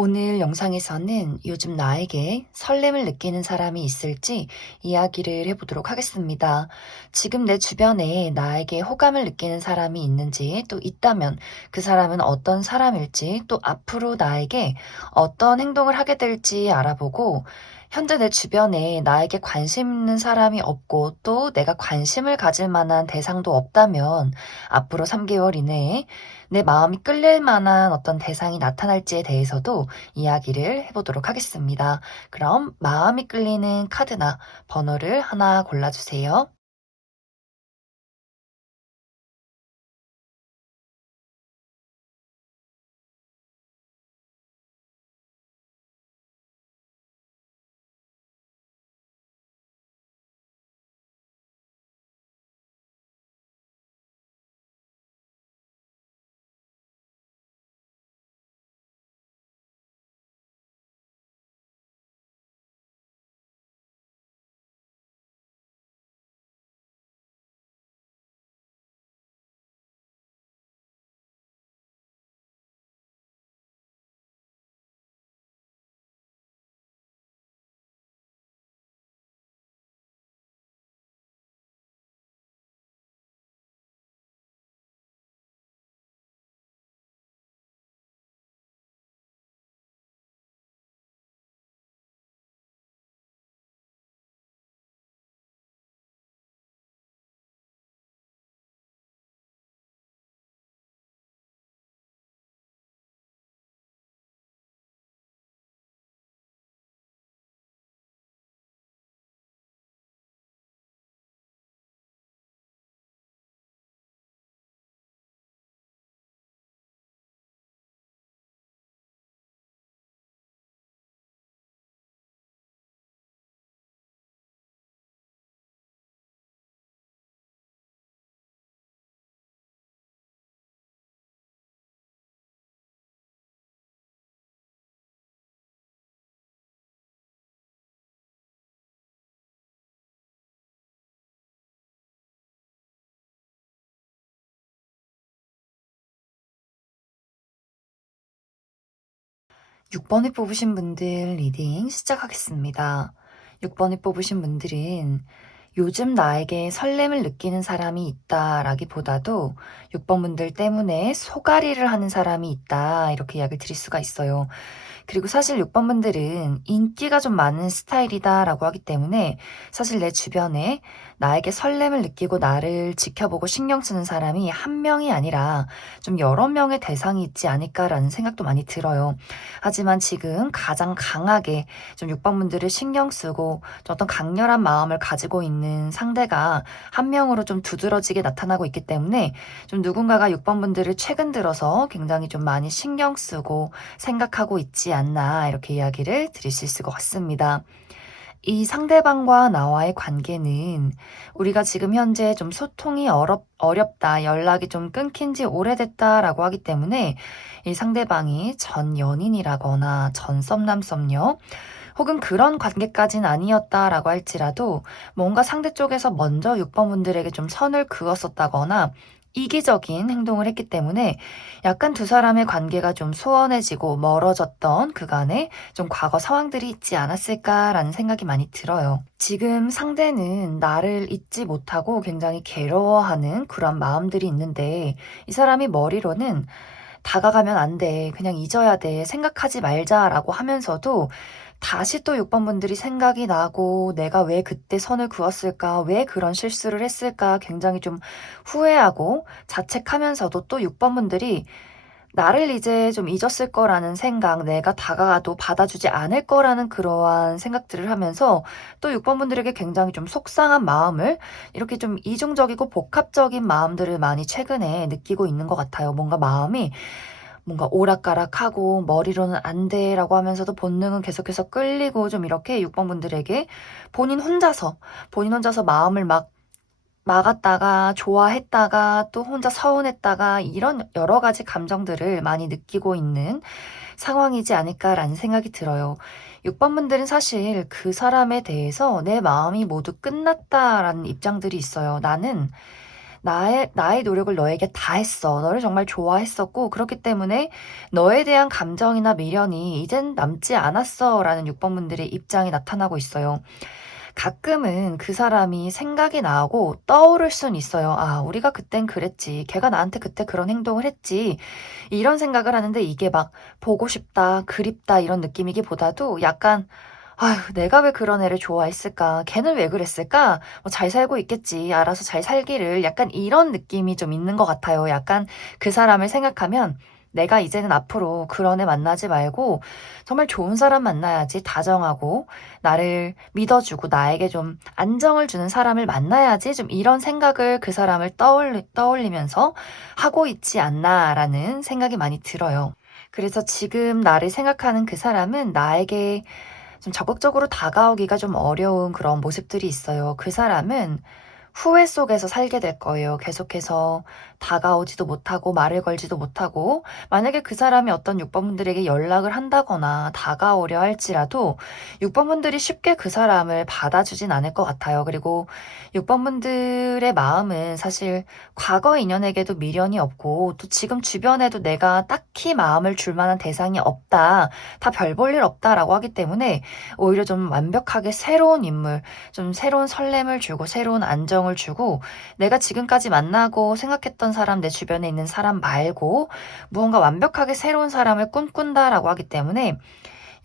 오늘 영상에서는 요즘 나에게 설렘을 느끼는 사람이 있을지 이야기를 해보도록 하겠습니다. 지금 내 주변에 나에게 호감을 느끼는 사람이 있는지, 또 있다면 그 사람은 어떤 사람일지, 또 앞으로 나에게 어떤 행동을 하게 될지 알아보고, 현재 내 주변에 나에게 관심 있는 사람이 없고 또 내가 관심을 가질 만한 대상도 없다면 앞으로 3개월 이내에 내 마음이 끌릴 만한 어떤 대상이 나타날지에 대해서도 이야기를 해보도록 하겠습니다. 그럼 마음이 끌리는 카드나 번호를 하나 골라주세요. 6번을 뽑으신 분들 리딩 시작하겠습니다. 6번을 뽑으신 분들은 요즘 나에게 설렘을 느끼는 사람이 있다라기보다도 6번 분들 때문에 소가리를 하는 사람이 있다 이렇게 이야기를 드릴 수가 있어요. 그리고 사실 6번 분들은 인기가 좀 많은 스타일이다라고 하기 때문에 사실 내 주변에 나에게 설렘을 느끼고 나를 지켜보고 신경 쓰는 사람이 한 명이 아니라 좀 여러 명의 대상이 있지 않을까라는 생각도 많이 들어요. 하지만 지금 가장 강하게 좀 6번 분들을 신경 쓰고 좀 어떤 강렬한 마음을 가지고 있는 상대가 한 명으로 좀 두드러지게 나타나고 있기 때문에 좀 누군가가 6번 분들을 최근 들어서 굉장히 좀 많이 신경 쓰고 생각하고 있지 않나 이렇게 이야기를 드릴 수 있을 것 같습니다. 이 상대방과 나와의 관계는 우리가 지금 현재 좀 소통이 어렵다, 연락이 좀 끊긴 지 오래됐다라고 하기 때문에 이 상대방이 전 연인이라거나 전 썸남 썸녀 혹은 그런 관계까진 아니었다라고 할지라도 뭔가 상대 쪽에서 먼저 6번 분들에게 좀 선을 그었었다거나 이기적인 행동을 했기 때문에 약간 두 사람의 관계가 좀 소원해지고 멀어졌던 그간의 좀 과거 상황들이 있지 않았을까라는 생각이 많이 들어요. 지금 상대는 나를 잊지 못하고 굉장히 괴로워하는 그런 마음들이 있는데 이 사람이 머리로는 다가가면 안 돼. 그냥 잊어야 돼. 생각하지 말자라고 하면서도 다시 또 6번 분들이 생각이 나고 내가 왜 그때 선을 그었을까? 왜 그런 실수를 했을까? 굉장히 좀 후회하고 자책하면서도 또 6번 분들이 나를 이제 좀 잊었을 거라는 생각, 내가 다가가도 받아주지 않을 거라는 그러한 생각들을 하면서 또 6번 분들에게 굉장히 좀 속상한 마음을 이렇게 좀 이중적이고 복합적인 마음들을 많이 최근에 느끼고 있는 것 같아요. 뭔가 마음이 뭔가 오락가락하고 머리로는 안 돼라고 하면서도 본능은 계속해서 끌리고 좀 이렇게 6번 분들에게 본인 혼자서 마음을 막 막았다가 좋아했다가 또 혼자 서운했다가 이런 여러 가지 감정들을 많이 느끼고 있는 상황이지 않을까라는 생각이 들어요. 6번 분들은 사실 그 사람에 대해서 내 마음이 모두 끝났다라는 입장들이 있어요. 나의 노력을 너에게 다 했어. 너를 정말 좋아했었고, 그렇기 때문에 너에 대한 감정이나 미련이 이젠 남지 않았어. 라는 6번 분들의 입장이 나타나고 있어요. 가끔은 그 사람이 생각이 나고 떠오를 순 있어요. 아, 우리가 그땐 그랬지. 걔가 나한테 그때 그런 행동을 했지. 이런 생각을 하는데 이게 막 보고 싶다, 그립다 이런 느낌이기보다도 약간 아휴, 내가 왜 그런 애를 좋아했을까? 걔는 왜 그랬을까? 뭐 잘 살고 있겠지. 알아서 잘 살기를. 약간 이런 느낌이 좀 있는 것 같아요. 약간 그 사람을 생각하면 내가 이제는 앞으로 그런 애 만나지 말고 정말 좋은 사람 만나야지. 다정하고 나를 믿어주고 나에게 좀 안정을 주는 사람을 만나야지. 좀 이런 생각을 그 사람을 떠올리면서 하고 있지 않나라는 생각이 많이 들어요. 그래서 지금 나를 생각하는 그 사람은 나에게 좀 적극적으로 다가오기가 좀 어려운 그런 모습들이 있어요. 그 사람은 후회 속에서 살게 될 거예요. 계속해서 다가오지도 못하고 말을 걸지도 못하고 만약에 그 사람이 어떤 6번 분들에게 연락을 한다거나 다가오려 할지라도 6번 분들이 쉽게 그 사람을 받아주진 않을 것 같아요. 그리고 6번 분들의 마음은 사실 과거 인연에게도 미련이 없고 또 지금 주변에도 내가 딱히 마음을 줄 만한 대상이 없다. 다 별 볼 일 없다라고 하기 때문에 오히려 좀 완벽하게 새로운 인물, 좀 새로운 설렘을 주고 새로운 안정을 주고 내가 지금까지 만나고 생각했던 사람, 내 주변에 있는 사람 말고 무언가 완벽하게 새로운 사람을 꿈꾼다라고 하기 때문에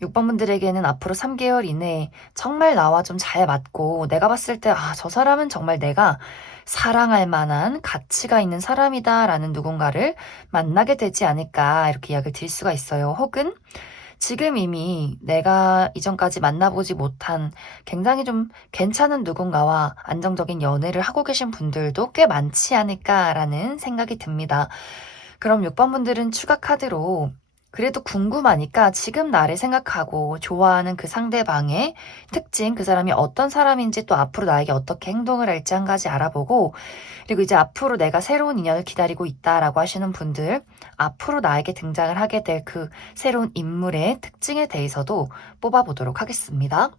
6번 분들에게는 앞으로 3개월 이내에 정말 나와 좀 잘 맞고 내가 봤을 때 아, 저 사람은 정말 내가 사랑할 만한 가치가 있는 사람이다라는 누군가를 만나게 되지 않을까 이렇게 이야기를 드릴 수가 있어요. 혹은 지금 이미 내가 이전까지 만나보지 못한 굉장히 좀 괜찮은 누군가와 안정적인 연애를 하고 계신 분들도 꽤 많지 않을까라는 생각이 듭니다. 그럼 6번 분들은 추가 카드로 그래도 궁금하니까 지금 나를 생각하고 좋아하는 그 상대방의 특징, 그 사람이 어떤 사람인지 또 앞으로 나에게 어떻게 행동을 할지 한 가지 알아보고 그리고 이제 앞으로 내가 새로운 인연을 기다리고 있다라고 하시는 분들, 앞으로 나에게 등장을 하게 될 그 새로운 인물의 특징에 대해서도 뽑아보도록 하겠습니다.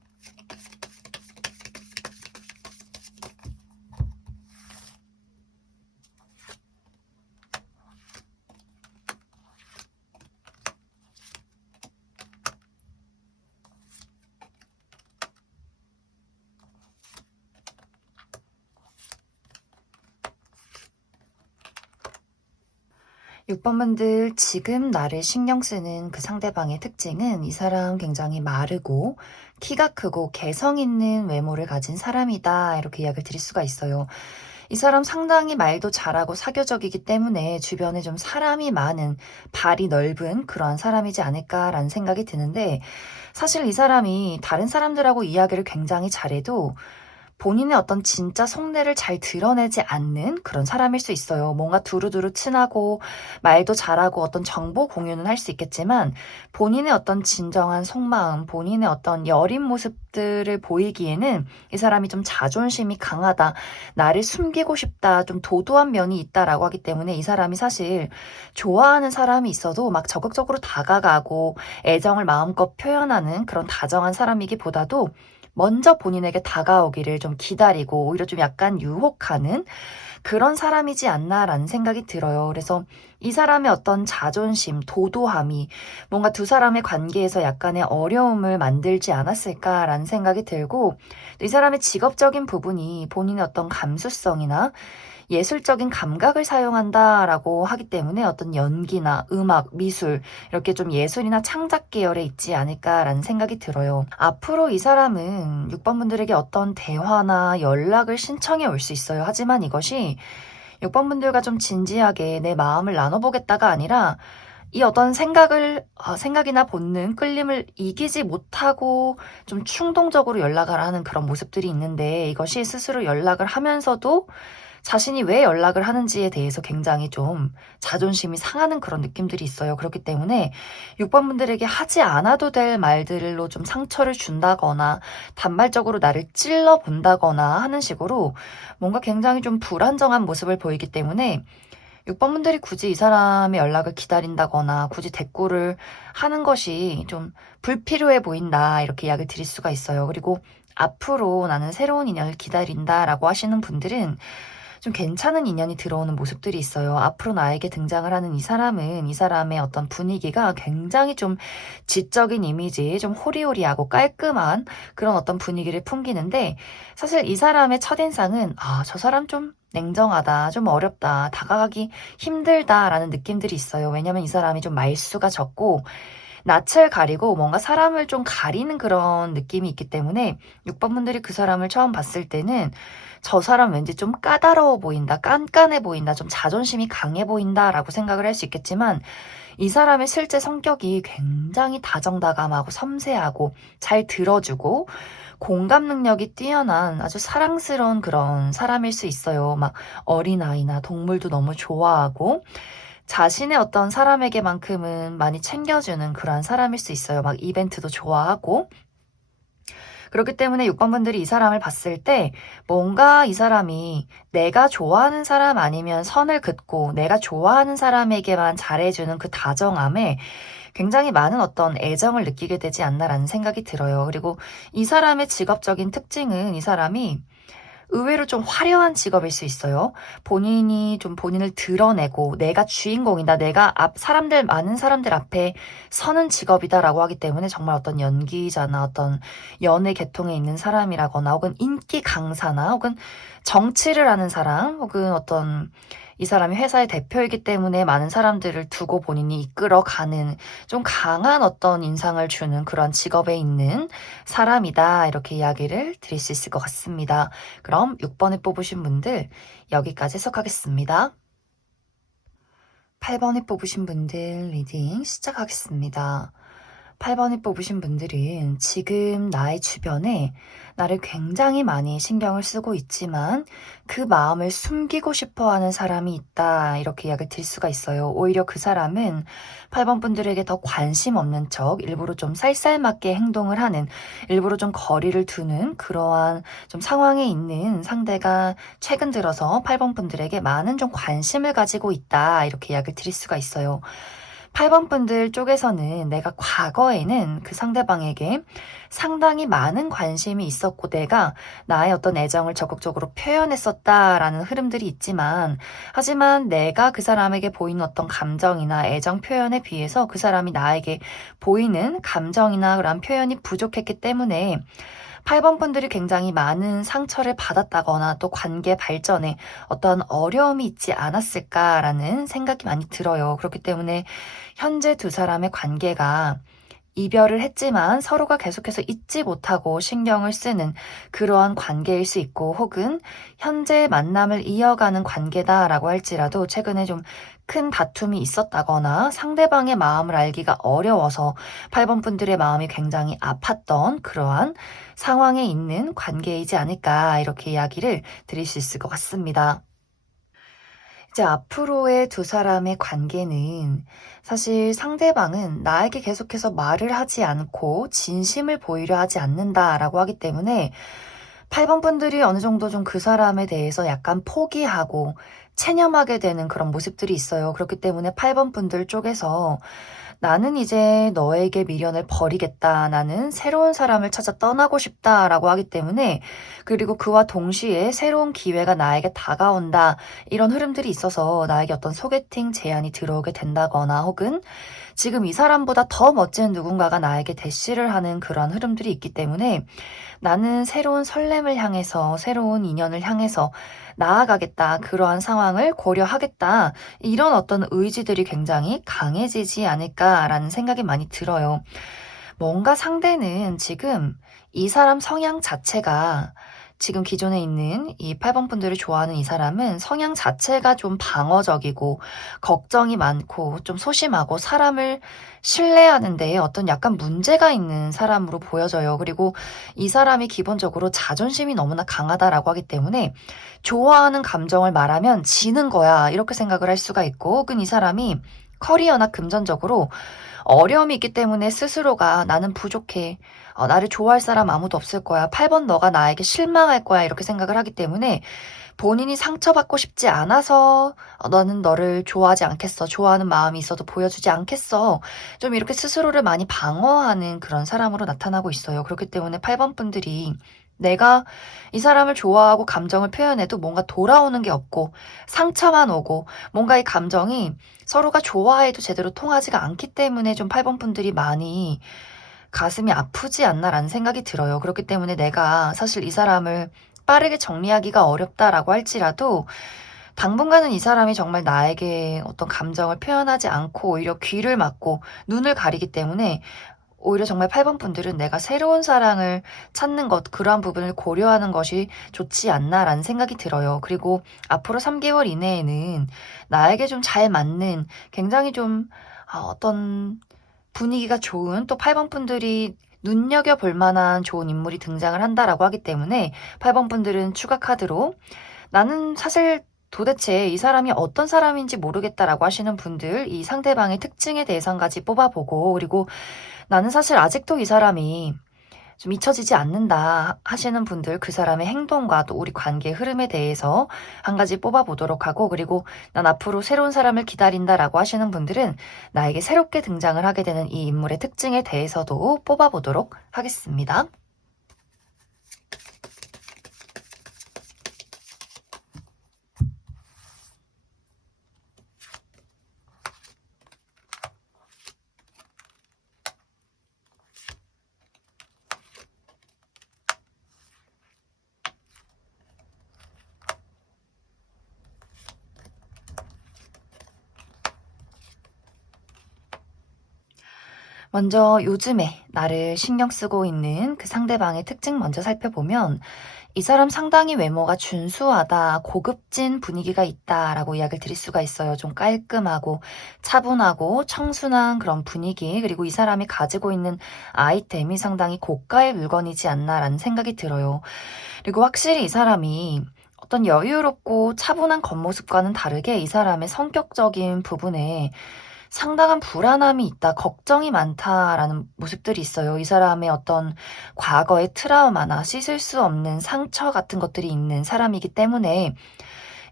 6번 분들, 지금 나를 신경 쓰는 그 상대방의 특징은 이 사람 굉장히 마르고 키가 크고 개성 있는 외모를 가진 사람이다. 이렇게 이야기를 드릴 수가 있어요. 이 사람 상당히 말도 잘하고 사교적이기 때문에 주변에 좀 사람이 많은 발이 넓은 그러한 사람이지 않을까라는 생각이 드는데 사실 이 사람이 다른 사람들하고 이야기를 굉장히 잘해도 본인의 어떤 진짜 속내를 잘 드러내지 않는 그런 사람일 수 있어요. 뭔가 두루두루 친하고 말도 잘하고 어떤 정보 공유는 할 수 있겠지만 본인의 어떤 진정한 속마음, 본인의 어떤 여린 모습들을 보이기에는 이 사람이 좀 자존심이 강하다, 나를 숨기고 싶다, 좀 도도한 면이 있다라고 하기 때문에 이 사람이 사실 좋아하는 사람이 있어도 막 적극적으로 다가가고 애정을 마음껏 표현하는 그런 다정한 사람이기보다도 먼저 본인에게 다가오기를 좀 기다리고 오히려 좀 약간 유혹하는 그런 사람이지 않나라는 생각이 들어요. 그래서 이 사람의 어떤 자존심, 도도함이 뭔가 두 사람의 관계에서 약간의 어려움을 만들지 않았을까라는 생각이 들고 이 사람의 직업적인 부분이 본인의 어떤 감수성이나 예술적인 감각을 사용한다라고 하기 때문에 어떤 연기나 음악, 미술 이렇게 좀 예술이나 창작 계열에 있지 않을까라는 생각이 들어요. 앞으로 이 사람은 6번 분들에게 어떤 대화나 연락을 신청해 올 수 있어요. 하지만 이것이 6번 분들과 좀 진지하게 내 마음을 나눠보겠다가 아니라 이 어떤 생각이나 본능, 끌림을 이기지 못하고 좀 충동적으로 연락을 하는 그런 모습들이 있는데 이것이 스스로 연락을 하면서도 자신이 왜 연락을 하는지에 대해서 굉장히 좀 자존심이 상하는 그런 느낌들이 있어요. 그렇기 때문에 6번 분들에게 하지 않아도 될 말들로 좀 상처를 준다거나 단발적으로 나를 찔러 본다거나 하는 식으로 뭔가 굉장히 좀 불안정한 모습을 보이기 때문에 6번 분들이 굳이 이 사람의 연락을 기다린다거나 굳이 대꾸를 하는 것이 좀 불필요해 보인다. 이렇게 이야기를 드릴 수가 있어요. 그리고 앞으로 나는 새로운 인연을 기다린다라고 하시는 분들은 좀 괜찮은 인연이 들어오는 모습들이 있어요. 앞으로 나에게 등장을 하는 이 사람은 이 사람의 어떤 분위기가 굉장히 좀 지적인 이미지, 좀 호리호리하고 깔끔한 그런 어떤 분위기를 풍기는데 사실 이 사람의 첫인상은 저 사람 좀 냉정하다, 좀 어렵다, 다가가기 힘들다라는 느낌들이 있어요. 왜냐면 이 사람이 좀 말수가 적고 낯을 가리고 뭔가 사람을 좀 가리는 그런 느낌이 있기 때문에 6번 분들이 그 사람을 처음 봤을 때는 저 사람 왠지 좀 까다로워 보인다, 깐깐해 보인다, 좀 자존심이 강해 보인다라고 생각을 할 수 있겠지만 이 사람의 실제 성격이 굉장히 다정다감하고 섬세하고 잘 들어주고 공감 능력이 뛰어난 아주 사랑스러운 그런 사람일 수 있어요. 막 어린아이나 동물도 너무 좋아하고 자신의 어떤 사람에게만큼은 많이 챙겨주는 그러한 사람일 수 있어요. 막 이벤트도 좋아하고. 그렇기 때문에 6번 분들이 이 사람을 봤을 때 뭔가 이 사람이 내가 좋아하는 사람 아니면 선을 긋고 내가 좋아하는 사람에게만 잘해주는 그 다정함에 굉장히 많은 어떤 애정을 느끼게 되지 않나라는 생각이 들어요. 그리고 이 사람의 직업적인 특징은 이 사람이 의외로 좀 화려한 직업일 수 있어요. 본인이 좀 본인을 드러내고 내가 주인공이다. 내가 많은 사람들 앞에 서는 직업이다라고 하기 때문에 정말 어떤 연기자나 어떤 연예 계통에 있는 사람이라거나 혹은 인기 강사나 혹은 정치를 하는 사람 혹은 어떤 이 사람이 회사의 대표이기 때문에 많은 사람들을 두고 본인이 이끌어가는 좀 강한 어떤 인상을 주는 그런 직업에 있는 사람이다. 이렇게 이야기를 드릴 수 있을 것 같습니다. 그럼 6번에 뽑으신 분들 여기까지 해석하겠습니다. 8번에 뽑으신 분들 리딩 시작하겠습니다. 8번에 뽑으신 분들은 지금 나의 주변에 나를 굉장히 많이 신경을 쓰고 있지만 그 마음을 숨기고 싶어 하는 사람이 있다. 이렇게 이야기를 드릴 수가 있어요. 오히려 그 사람은 8번 분들에게 더 관심 없는 척 일부러 좀 쌀쌀맞게 행동을 하는 일부러 좀 거리를 두는 그러한 좀 상황에 있는 상대가 최근 들어서 8번 분들에게 많은 좀 관심을 가지고 있다. 이렇게 이야기를 드릴 수가 있어요. 8번 분들 쪽에서는 내가 과거에는 그 상대방에게 상당히 많은 관심이 있었고 내가 나의 어떤 애정을 적극적으로 표현했었다라는 흐름들이 있지만 하지만 내가 그 사람에게 보이는 어떤 감정이나 애정 표현에 비해서 그 사람이 나에게 보이는 감정이나 그런 표현이 부족했기 때문에 8번 분들이 굉장히 많은 상처를 받았다거나 또 관계 발전에 어떤 어려움이 있지 않았을까라는 생각이 많이 들어요. 그렇기 때문에 현재 두 사람의 관계가 이별을 했지만 서로가 계속해서 잊지 못하고 신경을 쓰는 그러한 관계일 수 있고 혹은 현재 만남을 이어가는 관계다라고 할지라도 최근에 좀 큰 다툼이 있었다거나 상대방의 마음을 알기가 어려워서 8번 분들의 마음이 굉장히 아팠던 그러한 상황에 있는 관계이지 않을까 이렇게 이야기를 드릴 수 있을 것 같습니다. 이제 앞으로의 두 사람의 관계는 사실 상대방은 나에게 계속해서 말을 하지 않고 진심을 보이려 하지 않는다라고 하기 때문에 8번 분들이 어느 정도 좀 그 사람에 대해서 약간 포기하고 체념하게 되는 그런 모습들이 있어요. 그렇기 때문에 8번 분들 쪽에서 나는 이제 너에게 미련을 버리겠다. 나는 새로운 사람을 찾아 떠나고 싶다라고 하기 때문에 그리고 그와 동시에 새로운 기회가 나에게 다가온다. 이런 흐름들이 있어서 나에게 어떤 소개팅 제안이 들어오게 된다거나 혹은 지금 이 사람보다 더 멋진 누군가가 나에게 대시를 하는 그런 흐름들이 있기 때문에 나는 새로운 설렘을 향해서 새로운 인연을 향해서 나아가겠다. 그러한 상황을 고려하겠다. 이런 어떤 의지들이 굉장히 강해지지 않을까라는 생각이 많이 들어요. 뭔가 상대는 지금 이 사람 성향 자체가 지금 기존에 있는 이 8번 분들을 좋아하는 이 사람은 성향 자체가 좀 방어적이고 걱정이 많고 좀 소심하고 사람을 신뢰하는 데에 어떤 약간 문제가 있는 사람으로 보여져요. 그리고 이 사람이 기본적으로 자존심이 너무나 강하다라고 하기 때문에 좋아하는 감정을 말하면 지는 거야. 이렇게 생각을 할 수가 있고 혹은 이 사람이 커리어나 금전적으로 어려움이 있기 때문에 스스로가 나는 부족해. 나를 좋아할 사람 아무도 없을 거야. 8번 너가 나에게 실망할 거야. 이렇게 생각을 하기 때문에 본인이 상처받고 싶지 않아서 너는 너를 좋아하지 않겠어. 좋아하는 마음이 있어도 보여주지 않겠어. 좀 이렇게 스스로를 많이 방어하는 그런 사람으로 나타나고 있어요. 그렇기 때문에 8번 분들이 내가 이 사람을 좋아하고 감정을 표현해도 뭔가 돌아오는 게 없고 상처만 오고 뭔가 이 감정이 서로가 좋아해도 제대로 통하지가 않기 때문에 좀 8번 분들이 많이 가슴이 아프지 않나라는 생각이 들어요. 그렇기 때문에 내가 사실 이 사람을 빠르게 정리하기가 어렵다라고 할지라도 당분간은 이 사람이 정말 나에게 어떤 감정을 표현하지 않고 오히려 귀를 막고 눈을 가리기 때문에 오히려 정말 8번 분들은 내가 새로운 사랑을 찾는 것, 그러한 부분을 고려하는 것이 좋지 않나라는 생각이 들어요. 그리고 앞으로 3개월 이내에는 나에게 좀 잘 맞는 굉장히 좀 어떤 분위기가 좋은 또 8번 분들이 눈여겨볼 만한 좋은 인물이 등장을 한다라고 하기 때문에 8번 분들은 추가 카드로 나는 사실 도대체 이 사람이 어떤 사람인지 모르겠다라고 하시는 분들 이 상대방의 특징에 대해서 한 가지 뽑아보고 그리고 나는 사실 아직도 이 사람이 좀 잊혀지지 않는다 하시는 분들 그 사람의 행동과 또 우리 관계의 흐름에 대해서 한 가지 뽑아보도록 하고 그리고 난 앞으로 새로운 사람을 기다린다라고 하시는 분들은 나에게 새롭게 등장을 하게 되는 이 인물의 특징에 대해서도 뽑아보도록 하겠습니다. 먼저 요즘에 나를 신경 쓰고 있는 그 상대방의 특징 먼저 살펴보면 이 사람 상당히 외모가 준수하다, 고급진 분위기가 있다라고 이야기를 드릴 수가 있어요. 좀 깔끔하고 차분하고 청순한 그런 분위기, 그리고 이 사람이 가지고 있는 아이템이 상당히 고가의 물건이지 않나라는 생각이 들어요. 그리고 확실히 이 사람이 어떤 여유롭고 차분한 겉모습과는 다르게 이 사람의 성격적인 부분에 상당한 불안함이 있다, 걱정이 많다라는 모습들이 있어요. 이 사람의 어떤 과거의 트라우마나 씻을 수 없는 상처 같은 것들이 있는 사람이기 때문에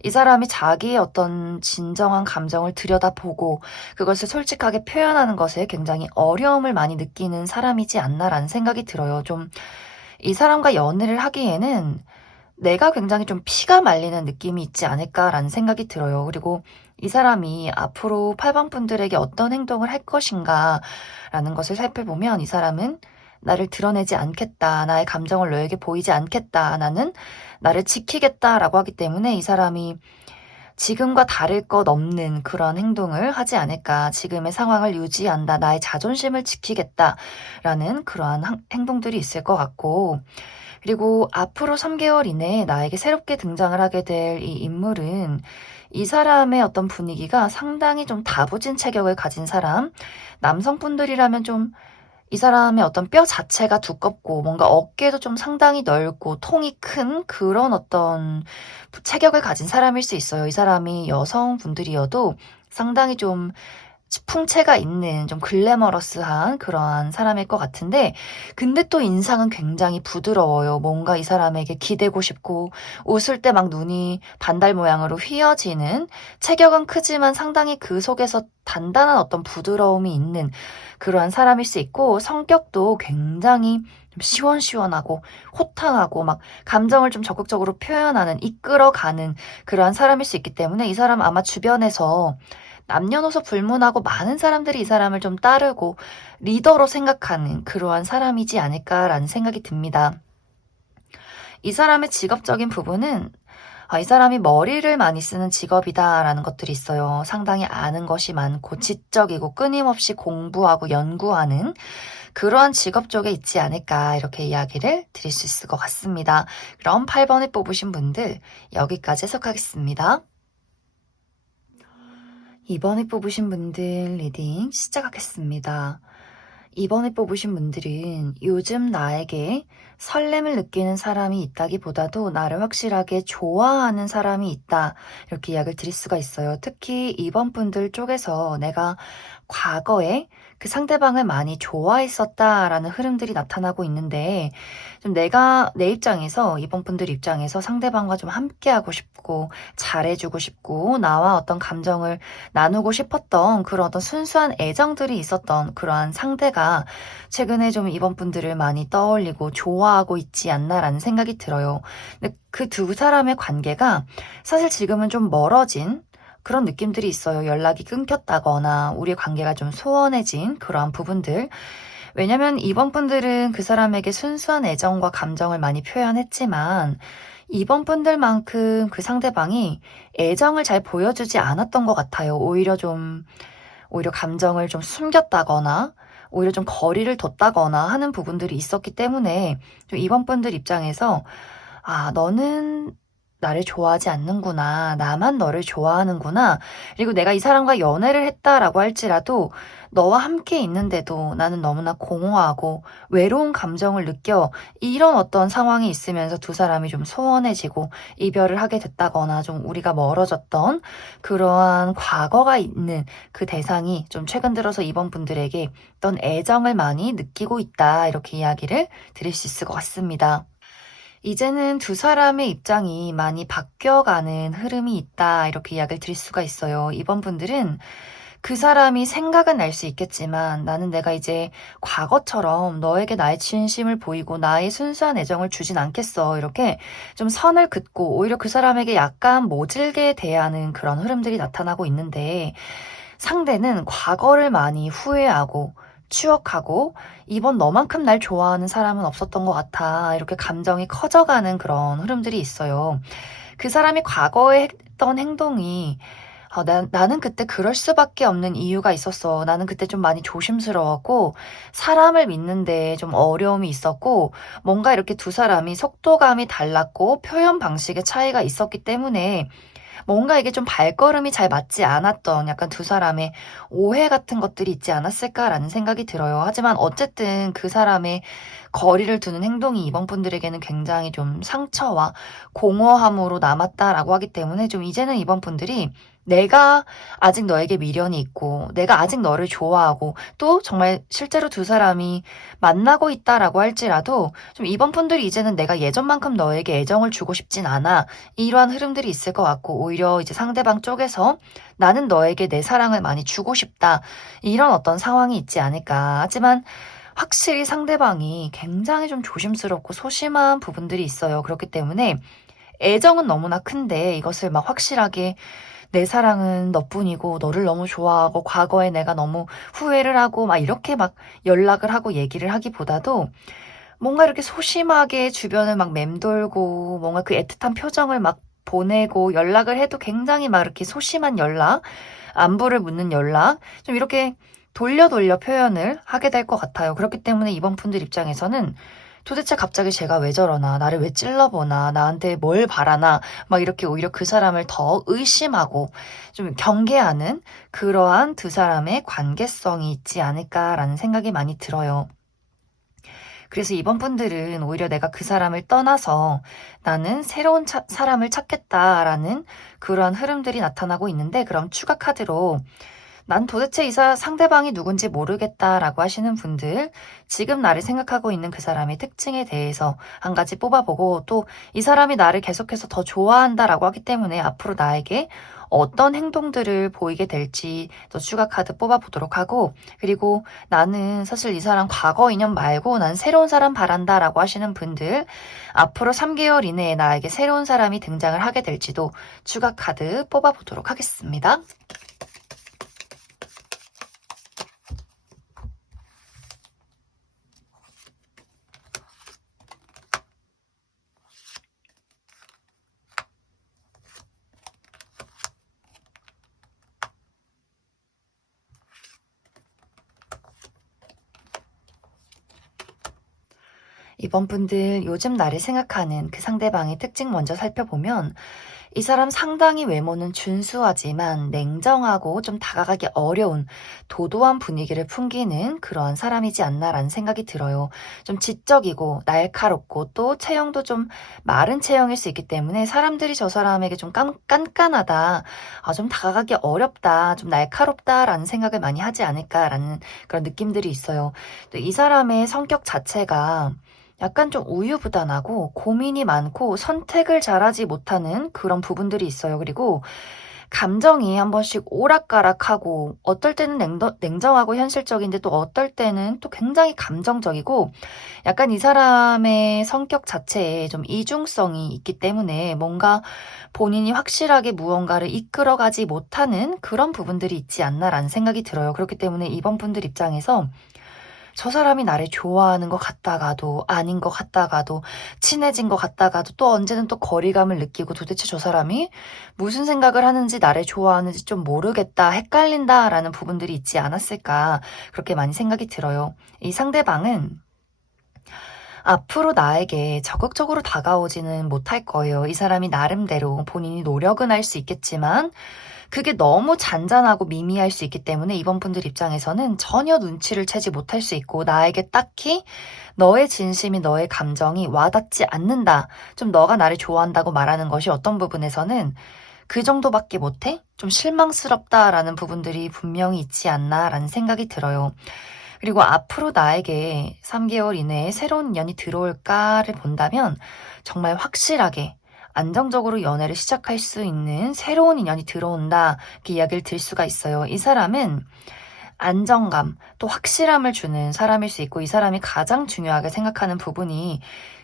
이 사람이 자기의 어떤 진정한 감정을 들여다보고 그것을 솔직하게 표현하는 것에 굉장히 어려움을 많이 느끼는 사람이지 않나라는 생각이 들어요. 좀 이 사람과 연애를 하기에는 내가 굉장히 좀 피가 말리는 느낌이 있지 않을까라는 생각이 들어요. 그리고 이 사람이 앞으로 8번 분들에게 어떤 행동을 할 것인가라는 것을 살펴보면 이 사람은 나를 드러내지 않겠다. 나의 감정을 너에게 보이지 않겠다. 나는 나를 지키겠다라고 하기 때문에 이 사람이 지금과 다를 것 없는 그런 행동을 하지 않을까. 지금의 상황을 유지한다. 나의 자존심을 지키겠다라는 그러한 행동들이 있을 것 같고 그리고 앞으로 3개월 이내에 나에게 새롭게 등장을 하게 될 이 인물은 이 사람의 어떤 분위기가 상당히 좀 다부진 체격을 가진 사람, 남성분들이라면 좀 이 사람의 어떤 뼈 자체가 두껍고 뭔가 어깨도 좀 상당히 넓고 통이 큰 그런 어떤 체격을 가진 사람일 수 있어요. 이 사람이 여성분들이어도 상당히 좀 풍채가 있는 좀 글래머러스한 그러한 사람일 것 같은데 근데 또 인상은 굉장히 부드러워요. 뭔가 이 사람에게 기대고 싶고 웃을 때 막 눈이 반달 모양으로 휘어지는 체격은 크지만 상당히 그 속에서 단단한 어떤 부드러움이 있는 그러한 사람일 수 있고 성격도 굉장히 좀 시원시원하고 호탕하고 막 감정을 좀 적극적으로 표현하는 이끌어가는 그러한 사람일 수 있기 때문에 이 사람 아마 주변에서 남녀노소 불문하고 많은 사람들이 이 사람을 좀 따르고 리더로 생각하는 그러한 사람이지 않을까라는 생각이 듭니다. 이 사람의 직업적인 부분은 이 사람이 머리를 많이 쓰는 직업이다라는 것들이 있어요. 상당히 아는 것이 많고 지적이고 끊임없이 공부하고 연구하는 그러한 직업 쪽에 있지 않을까 이렇게 이야기를 드릴 수 있을 것 같습니다. 그럼 8번을 뽑으신 분들 여기까지 해석하겠습니다. 2번을 뽑으신 분들 리딩 시작하겠습니다. 2번을 뽑으신 분들은 요즘 나에게 설렘을 느끼는 사람이 있다기보다도 나를 확실하게 좋아하는 사람이 있다. 이렇게 이야기를 드릴 수가 있어요. 특히 2번 분들 쪽에서 내가 과거에 그 상대방을 많이 좋아했었다라는 흐름들이 나타나고 있는데 좀 내가 내 입장에서 이번 분들 입장에서 상대방과 좀 함께하고 싶고 잘해주고 싶고 나와 어떤 감정을 나누고 싶었던 그런 어떤 순수한 애정들이 있었던 그러한 상대가 최근에 좀 이번 분들을 많이 떠올리고 좋아하고 있지 않나라는 생각이 들어요. 근데 그 두 사람의 관계가 사실 지금은 좀 멀어진 그런 느낌들이 있어요. 연락이 끊겼다거나 우리의 관계가 좀 소원해진 그러한 부분들. 왜냐면 이번 분들은 그 사람에게 순수한 애정과 감정을 많이 표현했지만 이번 분들만큼 그 상대방이 애정을 잘 보여주지 않았던 것 같아요. 오히려 감정을 좀 숨겼다거나 오히려 좀 거리를 뒀다거나 하는 부분들이 있었기 때문에 좀 이번 분들 입장에서 '아 너는 나를 좋아하지 않는구나. 나만 너를 좋아하는구나. 그리고 내가 이 사람과 연애를 했다.'라고 할지라도 너와 함께 있는데도 나는 너무나 공허하고 외로운 감정을 느껴. 이런 어떤 상황이 있으면서 두 사람이 좀 소원해지고 이별을 하게 됐다거나 좀 우리가 멀어졌던 그러한 과거가 있는 그 대상이 좀 최근 들어서 이번 분들에게 어떤 애정을 많이 느끼고 있다. 이렇게 이야기를 드릴 수 있을 것 같습니다. 이제는 두 사람의 입장이 많이 바뀌어가는 흐름이 있다. 이렇게 이야기를 드릴 수가 있어요. 이번 분들은 그 사람이 생각은 날 수 있겠지만 나는 내가 이제 과거처럼 너에게 나의 진심을 보이고 나의 순수한 애정을 주진 않겠어. 이렇게 좀 선을 긋고 오히려 그 사람에게 약간 모질게 대하는 그런 흐름들이 나타나고 있는데 상대는 과거를 많이 후회하고 추억하고 '이번 너만큼 날 좋아하는 사람은 없었던 것 같아.' 이렇게 감정이 커져가는 그런 흐름들이 있어요. 그 사람이 과거에 했던 행동이 '나는 그때 그럴 수밖에 없는 이유가 있었어. 나는 그때 좀 많이 조심스러웠고 사람을 믿는데 좀 어려움이 있었고 뭔가 이렇게 두 사람이 속도감이 달랐고 표현 방식의 차이가 있었기 때문에 뭔가 이게 좀 발걸음이 잘 맞지 않았던 약간 두 사람의 오해 같은 것들이 있지 않았을까라는 생각이 들어요. 하지만 어쨌든 그 사람의 거리를 두는 행동이 이번 분들에게는 굉장히 좀 상처와 공허함으로 남았다라고 하기 때문에 좀 이제는 이번 분들이 내가 아직 너에게 미련이 있고 내가 아직 너를 좋아하고 또 정말 실제로 두 사람이 만나고 있다라고 할지라도 좀 이번 분들이 이제는 내가 예전만큼 너에게 애정을 주고 싶진 않아. 이러한 흐름들이 있을 것 같고 오히려 이제 상대방 쪽에서 나는 너에게 내 사랑을 많이 주고 싶다. 이런 어떤 상황이 있지 않을까. 하지만 확실히 상대방이 굉장히 좀 조심스럽고 소심한 부분들이 있어요. 그렇기 때문에 애정은 너무나 큰데 이것을 막 확실하게 내 사랑은 너뿐이고 너를 너무 좋아하고 과거에 내가 너무 후회를 하고 막 이렇게 막 연락을 하고 얘기를 하기보다도 뭔가 이렇게 소심하게 주변을 막 맴돌고 뭔가 그 애틋한 표정을 막 보내고 연락을 해도 굉장히 막 이렇게 소심한 연락, 안부를 묻는 연락, 좀 이렇게 돌려 표현을 하게 될 것 같아요. 그렇기 때문에 이번 분들 입장에서는 도대체 갑자기 제가 왜 저러나, 나를 왜 찔러보나, 나한테 뭘 바라나, 막 이렇게 오히려 그 사람을 더 의심하고 좀 경계하는 그러한 두 사람의 관계성이 있지 않을까라는 생각이 많이 들어요. 그래서 이번 분들은 오히려 내가 그 사람을 떠나서 나는 새로운 사람을 찾겠다라는 그러한 흐름들이 나타나고 있는데 그럼 추가 카드로 난 도대체 상대방이 누군지 모르겠다라고 하시는 분들, 지금 나를 생각하고 있는 그 사람의 특징에 대해서 한 가지 뽑아보고 또 이 사람이 나를 계속해서 더 좋아한다라고 하기 때문에 앞으로 나에게 어떤 행동들을 보이게 될지 또 추가 카드 뽑아보도록 하고, 그리고 나는 사실 이 사람 과거 인연 말고 난 새로운 사람 바란다라고 하시는 분들, 앞으로 3개월 이내에 나에게 새로운 사람이 등장을 하게 될지도 추가 카드 뽑아보도록 하겠습니다. 이번 분들 요즘 나를 생각하는 그 상대방의 특징 먼저 살펴보면 이 사람 상당히 외모는 준수하지만 냉정하고 좀 다가가기 어려운 도도한 분위기를 풍기는 그러한 사람이지 않나라는 생각이 들어요. 좀 지적이고 날카롭고 또 체형도 좀 마른 체형일 수 있기 때문에 사람들이 저 사람에게 좀 깐깐하다, 좀 다가가기 어렵다, 좀 날카롭다라는 생각을 많이 하지 않을까라는 그런 느낌들이 있어요. 또 이 사람의 성격 자체가 약간 좀 우유부단하고 고민이 많고 선택을 잘하지 못하는 그런 부분들이 있어요. 그리고 감정이 한 번씩 오락가락하고 어떨 때는 냉정하고 현실적인데 또 어떨 때는 또 굉장히 감정적이고 약간 이 사람의 성격 자체에 좀 이중성이 있기 때문에 뭔가 본인이 확실하게 무언가를 이끌어가지 못하는 그런 부분들이 있지 않나라는 생각이 들어요. 그렇기 때문에 이번 분들 입장에서 저 사람이 나를 좋아하는 것 같다가도 아닌 것 같다가도 친해진 것 같다가도 또 언제는 또 거리감을 느끼고 도대체 저 사람이 무슨 생각을 하는지 나를 좋아하는지 좀 모르겠다, 헷갈린다라는 부분들이 있지 않았을까 그렇게 많이 생각이 들어요. 이 상대방은 앞으로 나에게 적극적으로 다가오지는 못할 거예요. 이 사람이 나름대로 본인이 노력은 할 수 있겠지만 그게 너무 잔잔하고 미미할 수 있기 때문에 이번 분들 입장에서는 전혀 눈치를 채지 못할 수 있고 나에게 딱히 너의 진심이 너의 감정이 와닿지 않는다. 좀 너가 나를 좋아한다고 말하는 것이 어떤 부분에서는 그 정도밖에 못해? 좀 실망스럽다라는 부분들이 분명히 있지 않나라는 생각이 들어요. 그리고 앞으로 나에게 3개월 이내에 새로운 인연이 들어올까를 본다면 정말 확실하게 안정적으로 연애를 시작할 수 있는 새로운 인연이 들어온다. 이렇게 이야기를 들 수가 있어요. 이 사람은 안정감, 또 확실함을 주는 사람일 수 있고 이 사람이 가장 중요하게 생각하는 부분이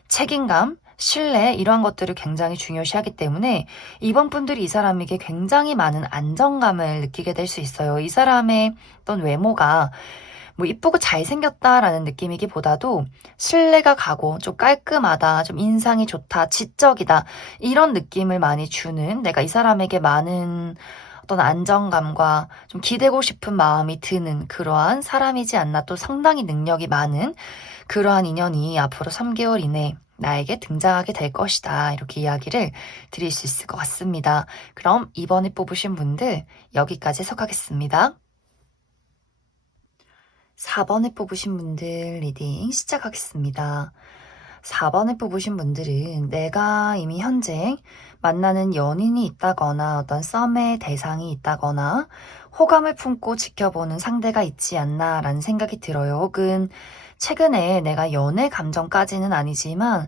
책임감, 신뢰 이러한 것들을 굉장히 중요시하기 때문에 이번 분들이 이 사람에게 굉장히 많은 안정감을 느끼게 될 수 있어요. 이 사람의 어떤 외모가 뭐 이쁘고 잘생겼다라는 느낌이기보다도 신뢰가 가고 좀 깔끔하다, 좀 인상이 좋다, 지적이다 이런 느낌을 많이 주는 내가 이 사람에게 많은 어떤 안정감과 좀 기대고 싶은 마음이 드는 그러한 사람이지 않나 또 상당히 능력이 많은 그러한 인연이 앞으로 3개월 이내 나에게 등장하게 될 것이다. 이렇게 이야기를 드릴 수 있을 것 같습니다. 그럼 이번에 뽑으신 분들 여기까지 해석하겠습니다. 4번에 뽑으신 분들 리딩 시작하겠습니다. 4번에 뽑으신 분들은 내가 이미 현재 만나는 연인이 있다거나 어떤 썸의 대상이 있다거나 호감을 품고 지켜보는 상대가 있지 않나라는 생각이 들어요. 혹은 최근에 내가 연애 감정까지는 아니지만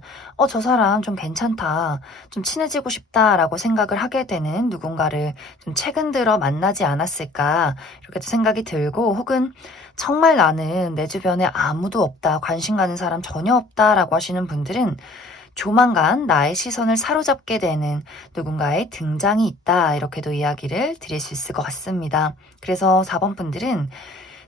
저 사람 좀 괜찮다. 좀 친해지고 싶다라고 생각을 하게 되는 누군가를 좀 최근 들어 만나지 않았을까 이렇게도 생각이 들고 혹은 정말 나는 내 주변에 아무도 없다, 관심 가는 사람 전혀 없다라고 하시는 분들은 조만간 나의 시선을 사로잡게 되는 누군가의 등장이 있다, 이렇게도 이야기를 드릴 수 있을 것 같습니다. 그래서 4번 분들은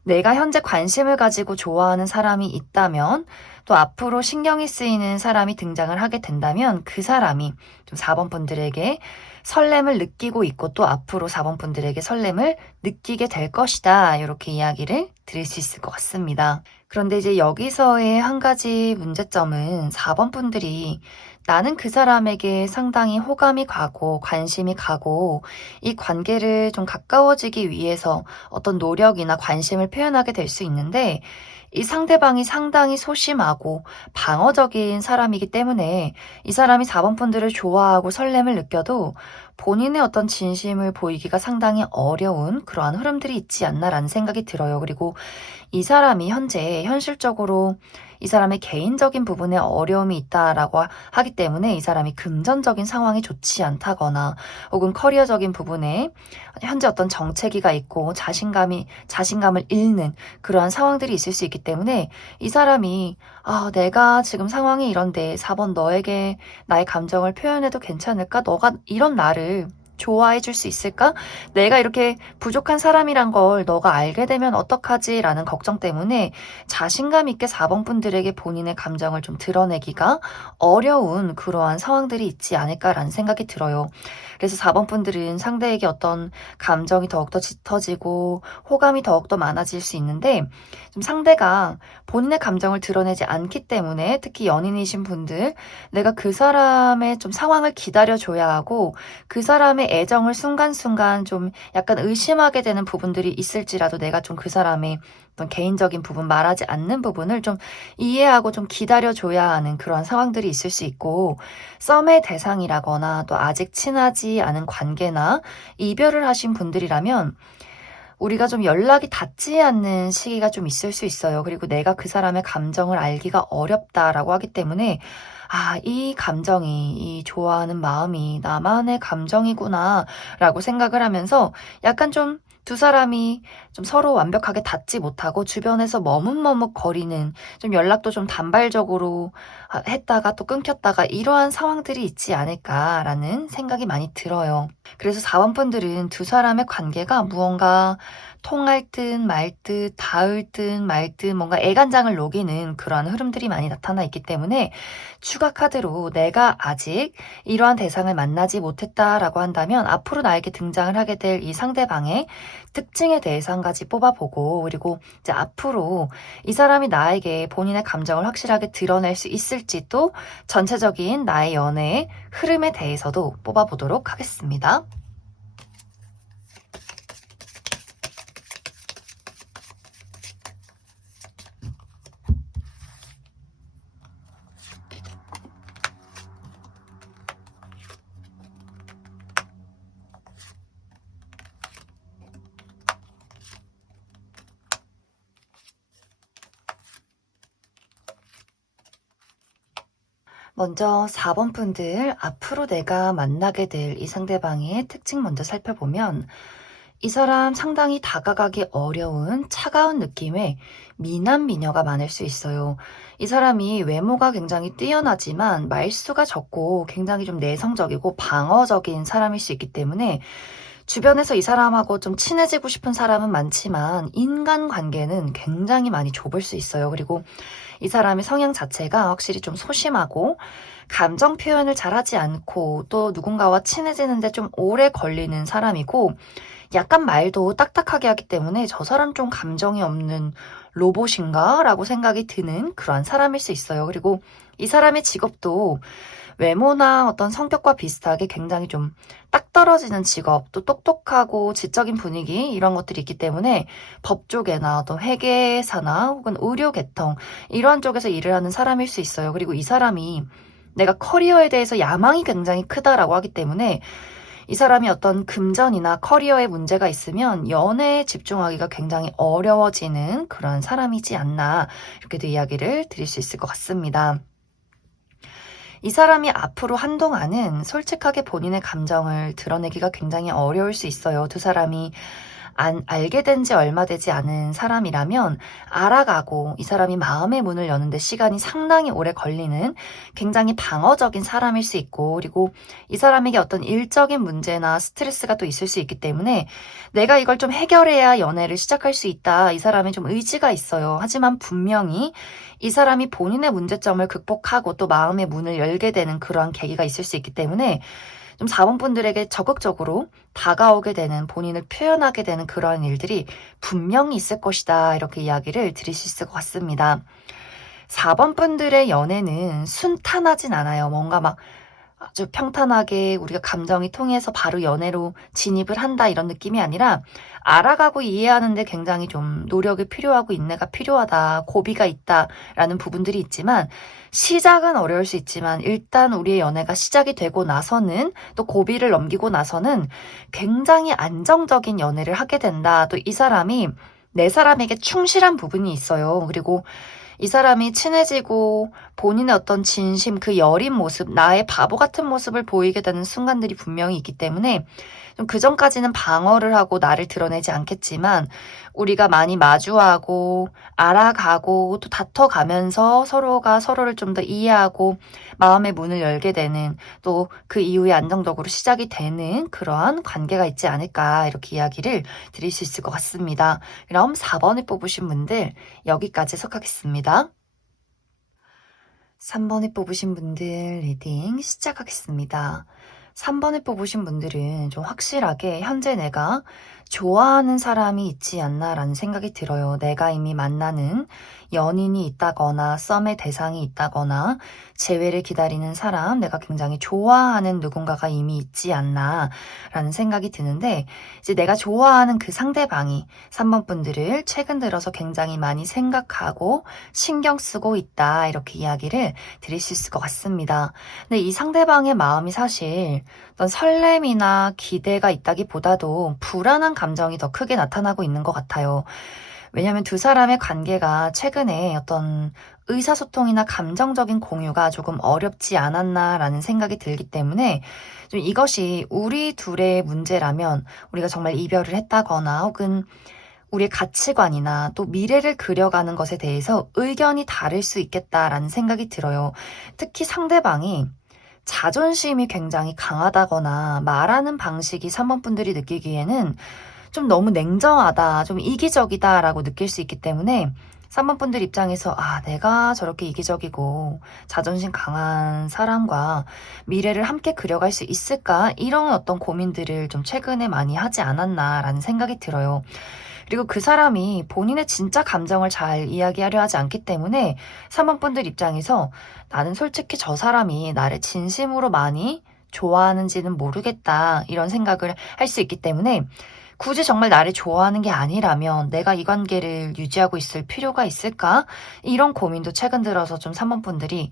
내가 현재 관심을 가지고 좋아하는 사람이 있다면 또 앞으로 신경이 쓰이는 사람이 등장을 하게 된다면 그 사람이 좀 4번 분들에게 설렘을 느끼고 있고 또 앞으로 4번 분들에게 설렘을 느끼게 될 것이다. 이렇게 이야기를 드릴 수 있을 것 같습니다. 그런데 이제 여기서의 한 가지 문제점은 4번 분들이 나는 그 사람에게 상당히 호감이 가고 관심이 가고 이 관계를 좀 가까워지기 위해서 어떤 노력이나 관심을 표현하게 될 수 있는데 이 상대방이 상당히 소심하고 방어적인 사람이기 때문에 이 사람이 4번 분들을 좋아하고 설렘을 느껴도 본인의 어떤 진심을 보이기가 상당히 어려운 그러한 흐름들이 있지 않나라는 생각이 들어요. 그리고 이 사람이 현재 현실적으로 이 사람의 개인적인 부분에 어려움이 있다라고 하기 때문에 이 사람이 금전적인 상황이 좋지 않다거나 혹은 커리어적인 부분에 현재 어떤 정체기가 있고 자신감을 잃는 그러한 상황들이 있을 수 있기 때문에 이 사람이 내가 지금 상황이 이런데 4번 너에게 나의 감정을 표현해도 괜찮을까? 너가 이런 나를 좋아해 줄 수 있을까? 내가 이렇게 부족한 사람이란 걸 너가 알게 되면 어떡하지? 라는 걱정 때문에 자신감 있게 4번 분들에게 본인의 감정을 좀 드러내기가 어려운 그러한 상황들이 있지 않을까라는 생각이 들어요. 그래서 4번 분들은 상대에게 어떤 감정이 더욱더 짙어지고 호감이 더욱더 많아질 수 있는데, 좀 상대가 본인의 감정을 드러내지 않기 때문에, 특히 연인이신 분들, 내가 그 사람의 좀 상황을 기다려줘야 하고 그 사람의 애정을 순간순간 좀 약간 의심하게 되는 부분들이 있을지라도 내가 좀 그 사람의 어떤 개인적인 부분, 말하지 않는 부분을 좀 이해하고 좀 기다려줘야 하는 그런 상황들이 있을 수 있고, 썸의 대상이라거나 또 아직 친하지 않은 관계나 이별을 하신 분들이라면 우리가 좀 연락이 닿지 않는 시기가 좀 있을 수 있어요. 그리고 내가 그 사람의 감정을 알기가 어렵다라고 하기 때문에, 아, 이 감정이, 이 좋아하는 마음이 나만의 감정이구나라고 생각을 하면서 약간 좀 두 사람이 좀 서로 완벽하게 닿지 못하고 주변에서 머뭇머뭇거리는, 좀 연락도 좀 단발적으로 했다가 또 끊겼다가 이러한 상황들이 있지 않을까라는 생각이 많이 들어요. 그래서 4번 분들은 두 사람의 관계가 무언가 통할 듯 말 듯, 닿을 듯 말 듯, 뭔가 애간장을 녹이는 그러한 흐름들이 많이 나타나 있기 때문에, 추가 카드로 내가 아직 이러한 대상을 만나지 못했다라고 한다면 앞으로 나에게 등장을 하게 될 이 상대방의 특징에 대해서 한 가지 뽑아보고, 그리고 이제 앞으로 이 사람이 나에게 본인의 감정을 확실하게 드러낼 수 있을지도, 전체적인 나의 연애의 흐름에 대해서도 뽑아보도록 하겠습니다. 먼저 4번 분들, 앞으로 내가 만나게 될 이 상대방의 특징 먼저 살펴보면, 이 사람 상당히 다가가기 어려운 차가운 느낌의 미남 미녀가 많을 수 있어요. 이 사람이 외모가 굉장히 뛰어나지만 말수가 적고 굉장히 좀 내성적이고 방어적인 사람일 수 있기 때문에, 주변에서 이 사람하고 좀 친해지고 싶은 사람은 많지만 인간관계는 굉장히 많이 좁을 수 있어요. 그리고 이 사람의 성향 자체가 확실히 좀 소심하고 감정 표현을 잘하지 않고 또 누군가와 친해지는데 좀 오래 걸리는 사람이고, 약간 말도 딱딱하게 하기 때문에 저 사람 좀 감정이 없는 로봇인가? 라고 생각이 드는 그러한 사람일 수 있어요. 그리고 이 사람의 직업도 외모나 어떤 성격과 비슷하게 굉장히 좀 딱 떨어지는 직업, 또 똑똑하고 지적인 분위기, 이런 것들이 있기 때문에 법 쪽에나 어떤 회계사나 혹은 의료 계통, 이러한 쪽에서 일을 하는 사람일 수 있어요. 그리고 이 사람이 내가 커리어에 대해서 야망이 굉장히 크다라고 하기 때문에, 이 사람이 어떤 금전이나 커리어에 문제가 있으면 연애에 집중하기가 굉장히 어려워지는 그런 사람이지 않나, 이렇게도 이야기를 드릴 수 있을 것 같습니다. 이 사람이 앞으로 한동안은 솔직하게 본인의 감정을 드러내기가 굉장히 어려울 수 있어요. 두 사람이 알게 된 지 얼마 되지 않은 사람이라면 알아가고 이 사람이 마음의 문을 여는데 시간이 상당히 오래 걸리는 굉장히 방어적인 사람일 수 있고, 그리고 이 사람에게 어떤 일적인 문제나 스트레스가 또 있을 수 있기 때문에 내가 이걸 좀 해결해야 연애를 시작할 수 있다, 이 사람이 좀 의지가 있어요. 하지만 분명히 이 사람이 본인의 문제점을 극복하고 또 마음의 문을 열게 되는 그러한 계기가 있을 수 있기 때문에, 좀 4번 분들에게 적극적으로 다가오게 되는, 본인을 표현하게 되는 그러한 일들이 분명히 있을 것이다, 이렇게 이야기를 드릴 수 있을 것 같습니다. 4번 분들의 연애는 순탄하진 않아요. 뭔가 막 아주 평탄하게 우리가 감정이 통해서 바로 연애로 진입을 한다, 이런 느낌이 아니라 알아가고 이해하는데 굉장히 좀 노력이 필요하고 인내가 필요하다, 고비가 있다라는 부분들이 있지만, 시작은 어려울 수 있지만 일단 우리의 연애가 시작이 되고 나서는, 또 고비를 넘기고 나서는 굉장히 안정적인 연애를 하게 된다. 또 이 사람이 내 사람에게 충실한 부분이 있어요. 그리고 이 사람이 친해지고 본인의 어떤 진심, 그 여린 모습, 나의 바보 같은 모습을 보이게 되는 순간들이 분명히 있기 때문에 좀 그전까지는 방어를 하고 나를 드러내지 않겠지만 우리가 많이 마주하고 알아가고 또 다퉈가면서 서로가 서로를 좀 더 이해하고 마음의 문을 열게 되는, 또 그 이후에 안정적으로 시작이 되는 그러한 관계가 있지 않을까, 이렇게 이야기를 드릴 수 있을 것 같습니다. 그럼 4번을 뽑으신 분들 여기까지 해석하겠습니다. 3번을 뽑으신 분들 리딩 시작하겠습니다. 3번을 뽑으신 분들은 좀 확실하게 현재 내가 좋아하는 사람이 있지 않나라는 생각이 들어요. 내가 이미 만나는 연인이 있다거나 썸의 대상이 있다거나 재회를 기다리는 사람, 내가 굉장히 좋아하는 누군가가 이미 있지 않나라는 생각이 드는데, 이제 내가 좋아하는 그 상대방이 3번 분들을 최근 들어서 굉장히 많이 생각하고 신경 쓰고 있다, 이렇게 이야기를 드릴 수 있을 것 같습니다. 근데 이 상대방의 마음이 사실 어떤 설렘이나 기대가 있다기보다도 불안한 감정이 더 크게 나타나고 있는 것 같아요. 왜냐하면 두 사람의 관계가 최근에 어떤 의사소통이나 감정적인 공유가 조금 어렵지 않았나라는 생각이 들기 때문에, 좀 이것이 우리 둘의 문제라면 우리가 정말 이별을 했다거나 혹은 우리의 가치관이나 또 미래를 그려가는 것에 대해서 의견이 다를 수 있겠다라는 생각이 들어요. 특히 상대방이 자존심이 굉장히 강하다거나 말하는 방식이 3번 분들이 느끼기에는 좀 너무 냉정하다, 좀 이기적이다라고 느낄 수 있기 때문에 3번 분들 입장에서 내가 저렇게 이기적이고 자존심 강한 사람과 미래를 함께 그려갈 수 있을까? 이런 어떤 고민들을 좀 최근에 많이 하지 않았나라는 생각이 들어요. 그리고 그 사람이 본인의 진짜 감정을 잘 이야기하려 하지 않기 때문에 3번 분들 입장에서 나는 솔직히 저 사람이 나를 진심으로 많이 좋아하는지는 모르겠다, 이런 생각을 할 수 있기 때문에 굳이 정말 나를 좋아하는 게 아니라면 내가 이 관계를 유지하고 있을 필요가 있을까? 이런 고민도 최근 들어서 좀 3번 분들이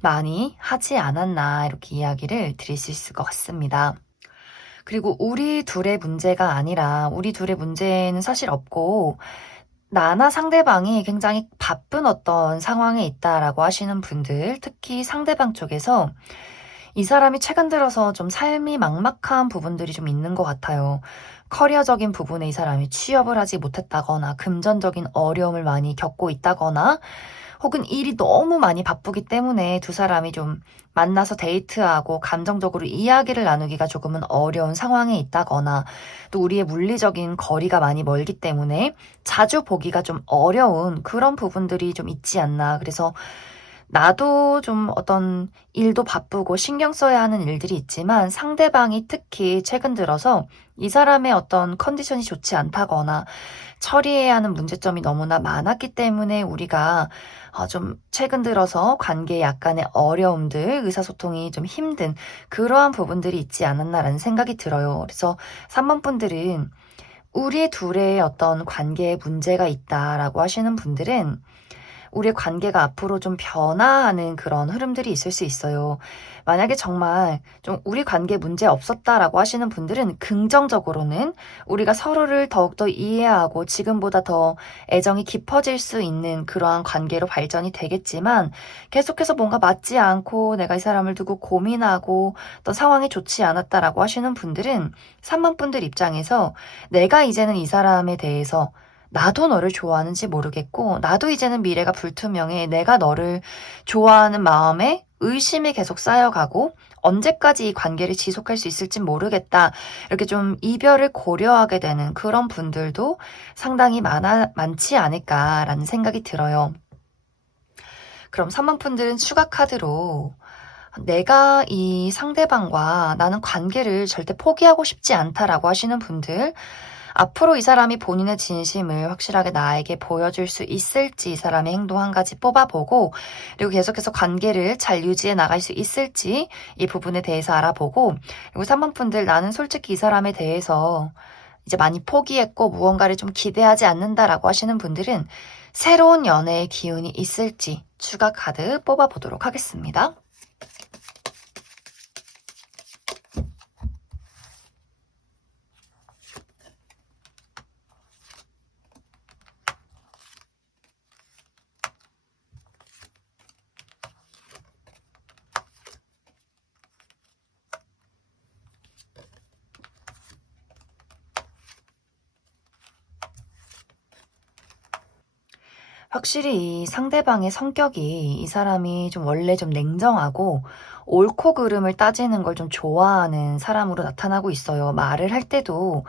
많이 하지 않았나, 이렇게 이야기를 드릴 수 있을 것 같습니다. 그리고 우리 둘의 문제가 아니라, 우리 둘의 문제는 사실 없고 나나 상대방이 굉장히 바쁜 어떤 상황에 있다라고 하시는 분들, 특히 상대방 쪽에서 이 사람이 최근 들어서 좀 삶이 막막한 부분들이 좀 있는 것 같아요. 커리어적인 부분에 이 사람이 취업을 하지 못했다거나 금전적인 어려움을 많이 겪고 있다거나 혹은 일이 너무 많이 바쁘기 때문에 두 사람이 좀 만나서 데이트하고 감정적으로 이야기를 나누기가 조금은 어려운 상황에 있다거나, 또 우리의 물리적인 거리가 많이 멀기 때문에 자주 보기가 좀 어려운 그런 부분들이 좀 있지 않나. 그래서 나도 좀 어떤 일도 바쁘고 신경 써야 하는 일들이 있지만 상대방이 특히 최근 들어서 이 사람의 어떤 컨디션이 좋지 않다거나 처리해야 하는 문제점이 너무나 많았기 때문에 우리가 좀 최근 들어서 관계에 약간의 어려움들, 의사소통이 좀 힘든 그러한 부분들이 있지 않았나라는 생각이 들어요. 그래서 3번 분들은 우리 둘의 어떤 관계에 문제가 있다라고 하시는 분들은 우리의 관계가 앞으로 좀 변화하는 그런 흐름들이 있을 수 있어요. 만약에 정말 좀 우리 관계에 문제 없었다라고 하시는 분들은 긍정적으로는 우리가 서로를 더욱더 이해하고 지금보다 더 애정이 깊어질 수 있는 그러한 관계로 발전이 되겠지만, 계속해서 뭔가 맞지 않고 내가 이 사람을 두고 고민하고 또 상황이 좋지 않았다라고 하시는 분들은 3번 분들 입장에서 내가 이제는 이 사람에 대해서 나도 너를 좋아하는지 모르겠고 나도 이제는 미래가 불투명해, 내가 너를 좋아하는 마음에 의심이 계속 쌓여가고 언제까지 이 관계를 지속할 수 있을지 모르겠다, 이렇게 좀 이별을 고려하게 되는 그런 분들도 상당히 많지 않을까라는 생각이 들어요. 그럼 3번 분들은 추가 카드로 내가 이 상대방과 나는 관계를 절대 포기하고 싶지 않다라고 하시는 분들, 앞으로 이 사람이 본인의 진심을 확실하게 나에게 보여줄 수 있을지 이 사람의 행동 한 가지 뽑아보고, 그리고 계속해서 관계를 잘 유지해 나갈 수 있을지 이 부분에 대해서 알아보고, 그리고 3번 분들 나는 솔직히 이 사람에 대해서 이제 많이 포기했고 무언가를 좀 기대하지 않는다라고 하시는 분들은 새로운 연애의 기운이 있을지 추가 카드 뽑아보도록 하겠습니다. 확실히 이 상대방의 성격이 이 사람이 좀 원래 좀 냉정하고 옳고 그름을 따지는 걸 좀 좋아하는 사람으로 나타나고 있어요. 말을 할 때도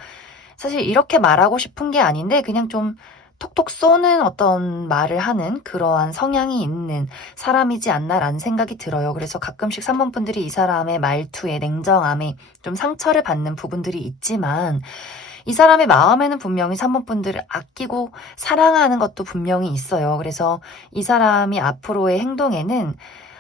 사실 이렇게 말하고 싶은 게 아닌데 그냥 좀 톡톡 쏘는 어떤 말을 하는 그러한 성향이 있는 사람이지 않나라는 생각이 들어요. 그래서 가끔씩 3번 분들이 이 사람의 말투에 냉정함에 좀 상처를 받는 부분들이 있지만 이 사람의 마음에는 분명히 3번 분들을 아끼고 사랑하는 것도 분명히 있어요. 그래서 이 사람이 앞으로의 행동에는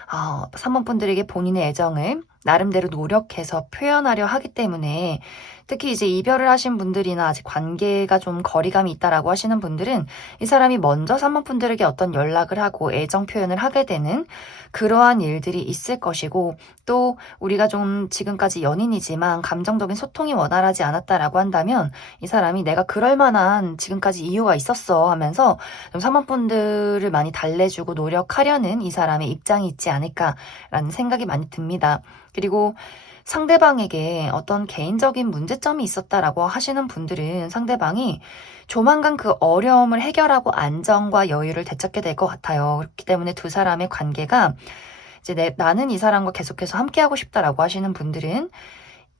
3번 분들에게 본인의 애정을 나름대로 노력해서 표현하려 하기 때문에 특히 이제 이별을 하신 분들이나 아직 관계가 좀 거리감이 있다라고 하시는 분들은 이 사람이 먼저 3번 분들에게 어떤 연락을 하고 애정 표현을 하게 되는 그러한 일들이 있을 것이고 또 우리가 좀 지금까지 연인이지만 감정적인 소통이 원활하지 않았다라고 한다면 이 사람이 내가 그럴 만한 지금까지 이유가 있었어 하면서 좀 3번 분들을 많이 달래주고 노력하려는 이 사람의 입장이 있지 않을까라는 생각이 많이 듭니다. 그리고 상대방에게 어떤 개인적인 문제점이 있었다라고 하시는 분들은 상대방이 조만간 그 어려움을 해결하고 안정과 여유를 되찾게 될 것 같아요. 그렇기 때문에 두 사람의 관계가 이제 나는 이 사람과 계속해서 함께하고 싶다라고 하시는 분들은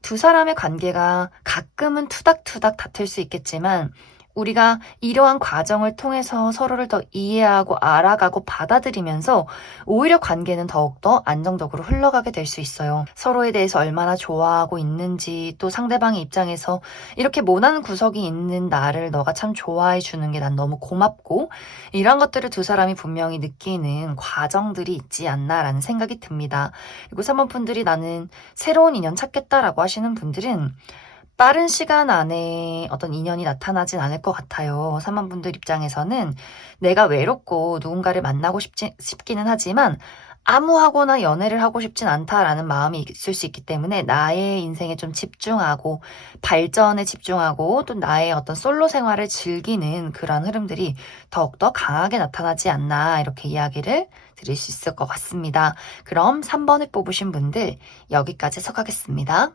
두 사람의 관계가 가끔은 투닥투닥 다툴 수 있겠지만 우리가 이러한 과정을 통해서 서로를 더 이해하고 알아가고 받아들이면서 오히려 관계는 더욱더 안정적으로 흘러가게 될 수 있어요. 서로에 대해서 얼마나 좋아하고 있는지 또 상대방의 입장에서 이렇게 모난 구석이 있는 나를 너가 참 좋아해 주는 게 난 너무 고맙고 이런 것들을 두 사람이 분명히 느끼는 과정들이 있지 않나라는 생각이 듭니다. 그리고 3번 분들이 나는 새로운 인연 찾겠다라고 하시는 분들은 빠른 시간 안에 어떤 인연이 나타나진 않을 것 같아요. 3번 분들 입장에서는 내가 외롭고 누군가를 만나고 싶기는 하지만 아무하고나 연애를 하고 싶진 않다라는 마음이 있을 수 있기 때문에 나의 인생에 좀 집중하고 발전에 집중하고 또 나의 어떤 솔로 생활을 즐기는 그런 흐름들이 더욱더 강하게 나타나지 않나 이렇게 이야기를 드릴 수 있을 것 같습니다. 그럼 3번을 뽑으신 분들 여기까지 해석하겠습니다.